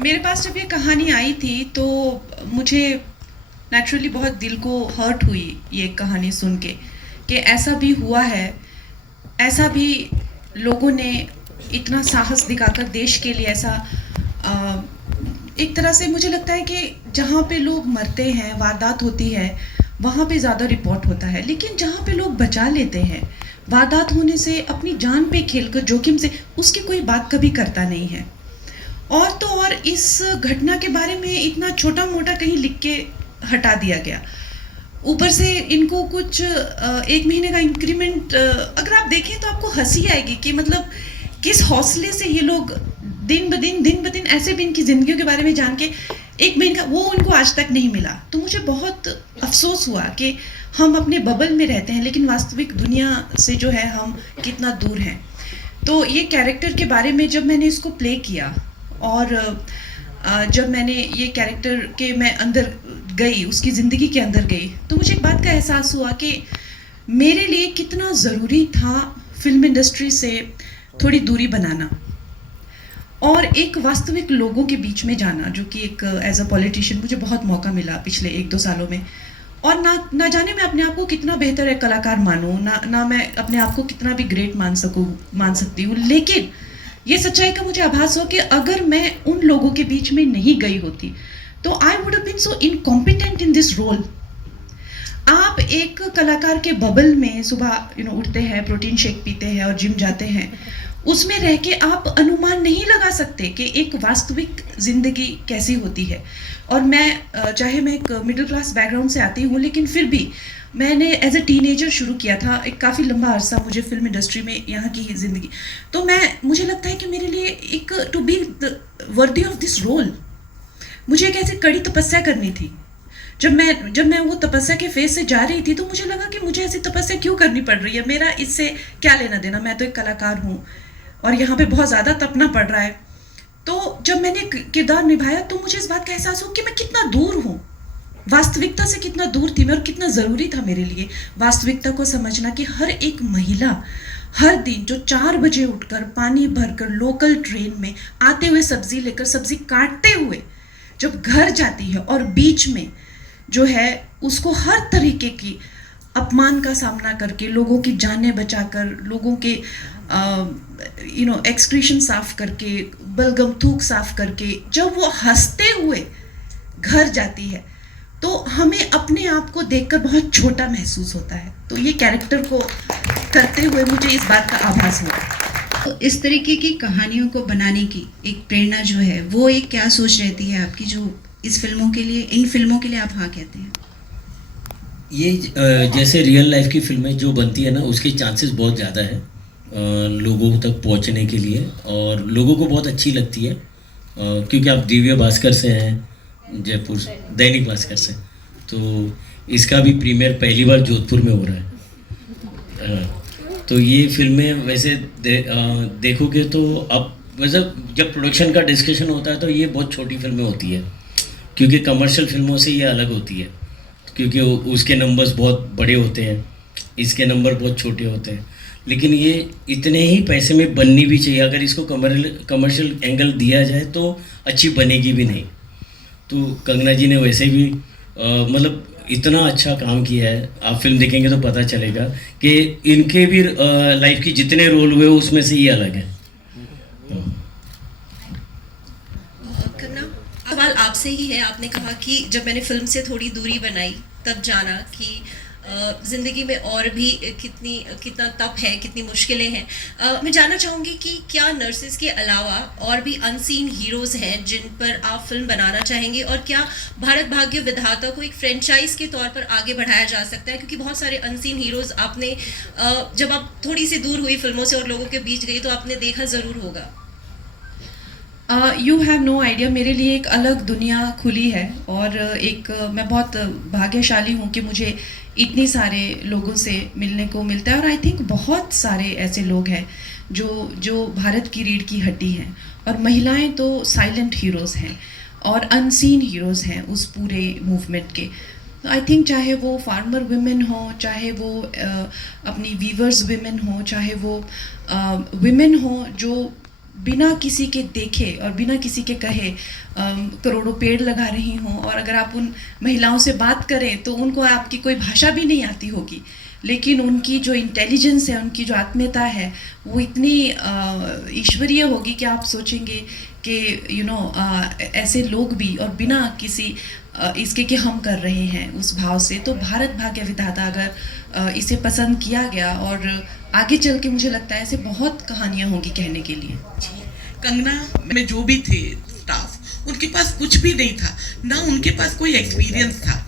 मेरे पास जब ये कहानी आई थी तो मुझे नेचुरली बहुत दिल को हर्ट हुई ये कहानी सुन के कि ऐसा भी हुआ है, ऐसा भी लोगों ने इतना साहस दिखाकर देश के लिए ऐसा अ, एक तरह से मुझे लगता है कि जहाँ पे लोग मरते हैं, वारदात होती है, वहाँ पे ज़्यादा रिपोर्ट होता है, लेकिन जहाँ पे लोग बचा लेते हैं वारदात होने से, अपनी जान पे खेलकर जोखिम से, उसकी कोई बात कभी करता नहीं है। और तो और इस घटना के बारे में इतना छोटा मोटा कहीं लिख के हटा दिया गया। ऊपर से इनको कुछ 1 महीने का इंक्रीमेंट, अगर आप देखें तो आपको हंसी आएगी कि मतलब किस हौसले से ये लोग दिन ब दिन ऐसे भी इनकी ज़िंदगियों के बारे में जान के 1 महीने का वो उनको आज तक नहीं मिला। तो मुझे बहुत अफसोस हुआ कि हम अपने बबल में रहते हैं लेकिन वास्तविक दुनिया से जो है हम कितना दूर हैं। तो ये कैरेक्टर के बारे में जब मैंने इसको प्ले किया और जब मैंने ये कैरेक्टर के मैं अंदर गई, उसकी ज़िंदगी के अंदर गई, तो मुझे एक बात का एहसास हुआ कि मेरे लिए कितना ज़रूरी था फिल्म इंडस्ट्री से थोड़ी दूरी बनाना और एक वास्तविक लोगों के बीच में जाना, जो कि एक एज अ पॉलिटिशियन मुझे बहुत मौका मिला पिछले 1-2 सालों में। और ना जाने मैं अपने आप को कितना बेहतर एक कलाकार मानूँ, ना मैं अपने आप को कितना भी ग्रेट मान सकती हूँ, लेकिन ये सच्चाई का मुझे आभास हो कि अगर मैं उन लोगों के बीच में नहीं गई होती तो I would have been so incompetent in this role. आप एक कलाकार के बबल में सुबह उठते हैं, प्रोटीन शेक पीते हैं और जिम जाते हैं, उसमें रह के आप अनुमान नहीं लगा सकते कि एक वास्तविक ज़िंदगी कैसी होती है। और मैं चाहे मैं एक मिडिल क्लास बैकग्राउंड से आती हूँ, लेकिन फिर भी मैंने एज अ टीनेजर शुरू किया था, एक काफ़ी लंबा अरसा मुझे फिल्म इंडस्ट्री में यहाँ की ज़िंदगी। तो मुझे लगता है कि मेरे लिए एक to be worthy of this role, मुझे एक ऐसी कड़ी तपस्या करनी थी। जब मैं वो तपस्या के फेज से जा रही थी तो मुझे लगा कि मुझे ऐसी तपस्या क्यों करनी पड़ रही है, मेरा इससे क्या लेना देना, मैं तो एक कलाकार हूँ और यहाँ पे बहुत ज़्यादा तपना पड़ रहा है। तो जब मैंने किरदार निभाया तो मुझे इस बात का एहसास हो कि मैं कितना दूर हूँ, वास्तविकता से कितना दूर थी मैं, और कितना ज़रूरी था मेरे लिए वास्तविकता को समझना कि हर एक महिला हर दिन जो 4 बजे उठकर पानी भरकर लोकल ट्रेन में आते हुए सब्जी लेकर सब्जी काटते हुए जब घर जाती है और बीच में जो है उसको हर तरीके की अपमान का सामना करके, लोगों की जानें बचाकर, लोगों के एक्सक्रीशन साफ करके, बलगम थूक साफ करके जब वो हंसते हुए घर जाती है तो हमें अपने आप को देखकर बहुत छोटा महसूस होता है। तो ये कैरेक्टर को करते हुए मुझे इस बात का आभास हुआ। तो इस तरीके की कहानियों को बनाने की एक प्रेरणा जो है वो एक क्या सोच रहती है आपकी, जो इस फिल्मों के लिए, इन फिल्मों के लिए आप हाँ कहते हैं? ये जैसे रियल लाइफ की फिल्में जो बनती है ना, उसके चांसेस बहुत ज़्यादा है लोगों तक पहुंचने के लिए, और लोगों को बहुत अच्छी लगती है क्योंकि आप दिव्य भास्कर से हैं, जयपुर दैनिक भास्कर से, तो इसका भी प्रीमियर पहली बार जोधपुर में हो रहा है। तो ये फिल्में वैसे देखोगे तो अब वैसे जब प्रोडक्शन का डिस्कशन होता है तो ये बहुत छोटी फिल्में होती है, क्योंकि कमर्शियल फिल्मों से ये अलग होती है, क्योंकि उसके नंबर्स बहुत बड़े होते हैं, इसके नंबर बहुत छोटे होते हैं। लेकिन ये इतने ही पैसे में बननी भी चाहिए, अगर इसको कमर्शियल एंगल दिया जाए तो अच्छी बनेगी भी नहीं। तो कंगना जी ने वैसे भी मतलब इतना अच्छा काम किया है, आप फिल्म देखेंगे तो पता चलेगा कि इनके भी लाइफ की जितने रोल हुए उसमें से ये अलग है। करना सवाल आपसे ही है। आपने कहा कि जब मैंने फिल्म से थोड़ी दूरी बनाई तब जाना कि ज़िंदगी में और भी कितना तप है, कितनी मुश्किलें हैं। मैं जानना चाहूँगी कि क्या नर्सेस के अलावा और भी अनसीन हीरोज़ हैं जिन पर आप फिल्म बनाना चाहेंगे, और क्या भारत भाग्य विधाता को एक फ्रेंचाइज के तौर पर आगे बढ़ाया जा सकता है? क्योंकि बहुत सारे अनसीन हीरोज़ आपने जब आप थोड़ी सी दूर हुई फिल्मों से और लोगों के बीच गई तो आपने देखा ज़रूर होगा। यू हैव नो आइडिया, मेरे लिए एक अलग दुनिया खुली है और मैं बहुत भाग्यशाली हूँ कि मुझे इतने सारे लोगों से मिलने को मिलता है। और आई थिंक बहुत सारे ऐसे लोग हैं जो भारत की रीढ़ की हड्डी हैं, और महिलाएं तो साइलेंट हीरोज़ हैं और अनसीन हीरोज़ हैं उस पूरे मूवमेंट के। आई थिंक चाहे वो फार्मर वुमेन हो, चाहे वो अपनी वीवर्स वुमेन हो, चाहे वो वुमेन हो जो बिना किसी के देखे और बिना किसी के कहे करोड़ों पेड़ लगा रही हों, और अगर आप उन महिलाओं से बात करें तो उनको आपकी कोई भाषा भी नहीं आती होगी, लेकिन उनकी जो इंटेलिजेंस है, उनकी जो आत्मीयता है, वो इतनी ईश्वरीय होगी कि आप सोचेंगे कि ऐसे लोग भी, और बिना किसी इसके कि हम कर रहे हैं उस भाव से। तो भारत भाग्य विधाता अगर इसे पसंद किया गया, और आगे चल के मुझे लगता है ऐसे बहुत कहानियाँ होंगी कहने के लिए। कंगना में जो भी थे स्टाफ, उनके पास कुछ भी नहीं था, ना उनके पास कोई एक्सपीरियंस था।